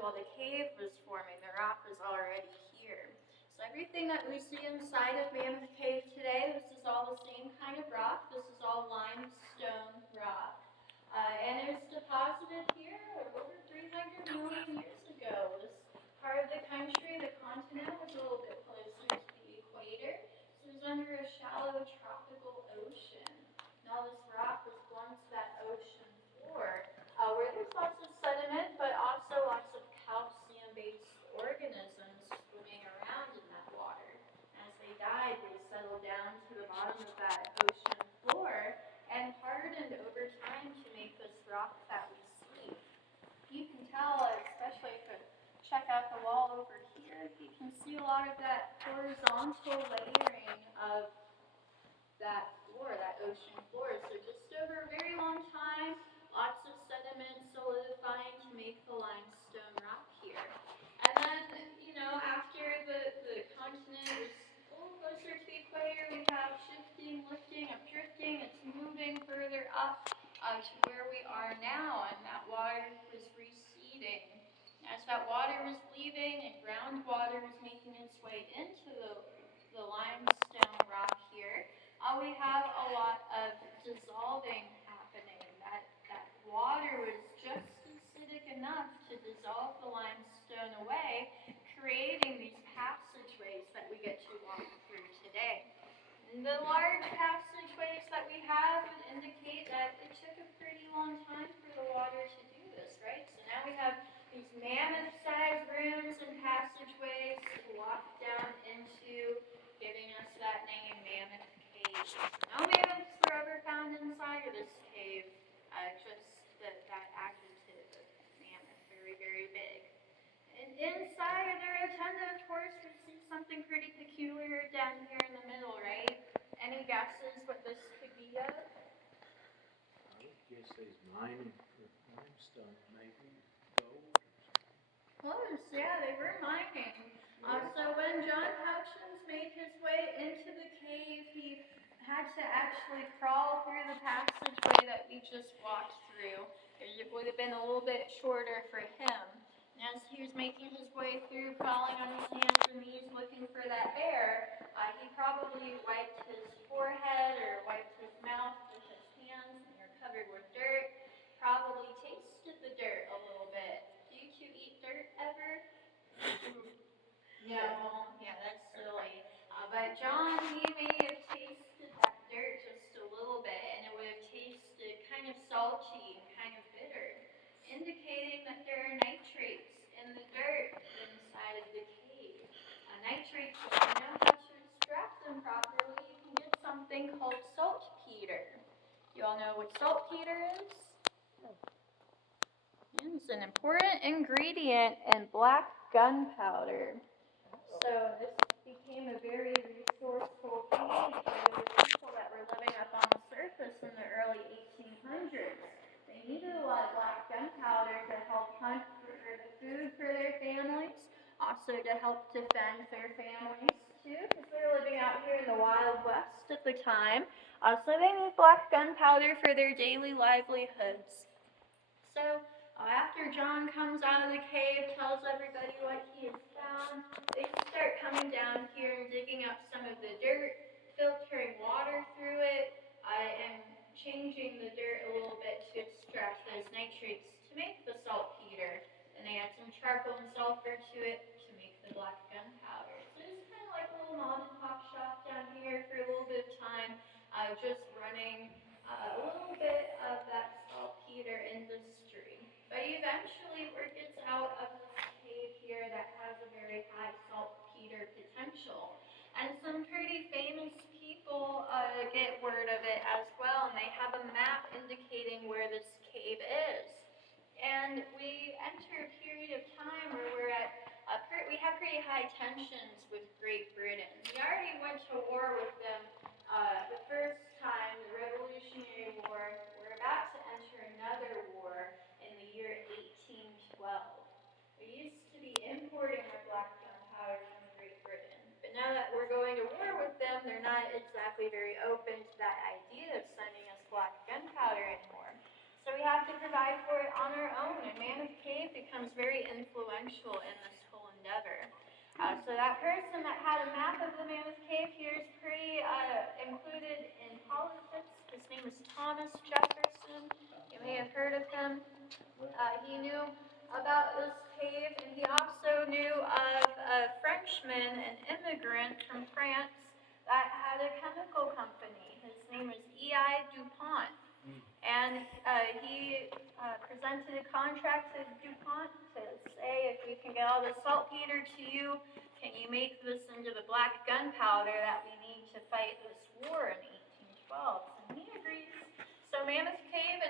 While the cave was forming, the rock was already here. So everything that we see inside of Mammoth Cave today, this is all the same kind of rock. This is all limestone rock. And it was deposited here over 300 million years ago. This part of the country, the continent, was a little bit closer to the equator. So it was under a shallow tropical ocean. Now this rock was blown to that ocean floor, where there's lots of sediment, but also lots of calcium-based organisms swimming around in that water. As they died, they settled down to the bottom of that ocean floor and hardened over time to make this rock that we see. You can tell, especially if you check out the wall over here, you can see a lot of that horizontal layering of that floor, that ocean floor. So just over a very long time, lots of sediment solidifying to make the limestone rock here. And then, after the continent was a little closer to the equator, we have shifting, lifting, and drifting. It's moving further up to where we are now, and that water was receding. As that water was leaving and groundwater was making its way into the limestone rock here, we have a lot of dissolving happening. That water was just acidic enough to dissolve the limestone away, creating these passageways that we get to walk through today. And the large passageways that we have would indicate that it took a pretty long time for the water to do this, right? So now we have these mammoth-sized rooms and passageways to walk down into, giving us that name, Mammoth Cave. No mammoths were ever found inside of this cave, just that adjective of mammoth, very, very big. And inside of the rotunda, of course, we see something pretty peculiar down here in the middle, right? Any guesses what this could be of? I would guess these mining with limestone, maybe gold. Close, yeah, they were mining. So when John Hutchins made his way into the cave, he had to actually crawl through the passageway that we just walked through. It would have been a little bit shorter for him. And as he was making his way through, crawling on his hands and knees looking for that bear, he probably wiped his forehead or wiped his mouth with his hands, and they're covered with dirt. Probably tasted the dirt a little bit. Do you two eat dirt ever? No, yeah, that's silly. But John, he may have tasted that dirt just a little bit, and it would have tasted kind of salty and kind of bitter, indicating that there are nitrates in the dirt inside of the cave. Nitrates, if you know how to extract them properly, you can get something called saltpeter. You all know what saltpeter is? It's an important ingredient in black gunpowder. So this became a very resourceful cave for the people that were living up on the surface in the early 1800s. They needed a lot of black gunpowder to help hunt for the food for their families, also to help defend their families too, because they were living out here in the Wild West at the time. So they need black gunpowder for their daily livelihoods. So after John comes out of the cave, tells everybody what he has found, they start coming down here and digging up some of the dirt, filtering water through it, and changing the dirt a little bit to extract those nitrates to make the saltpeter. And they add some charcoal and sulfur to it to make the black gunpowder. So it's kind of like a little mom and pop shop down here for a little bit of time, just running a little bit of that saltpeter industry. But eventually word gets out of this cave here that has a very high saltpeter potential. And some pretty famous people get word of it as well, and they have a map indicating where this cave is. And we enter a period of time where we have pretty high tensions with Great Britain. We already went to war with them the first time, the Revolutionary War. We're about to enter another war in the year 1812. We used to be importing our black gunpowder from Great Britain, but now that we're going to war with them, they're not exactly very open to that idea of sending us black gunpowder anymore. So we have to provide for it on our own, and Mammoth Cave becomes crucial in this whole endeavor. So that person that had a map of the Mammoth Cave here is pretty included in politics. His name is Thomas Jefferson. You may have heard of him. He knew about this cave, and he also knew of a Frenchman, an immigrant from France, that had a chemical company. His name was E.I. DuPont. And he presented a contract to DuPont to say, if we can get all the saltpeter to you, can you make this into the black gunpowder that we need to fight this war in 1812? And he agrees. So Mammoth Cave in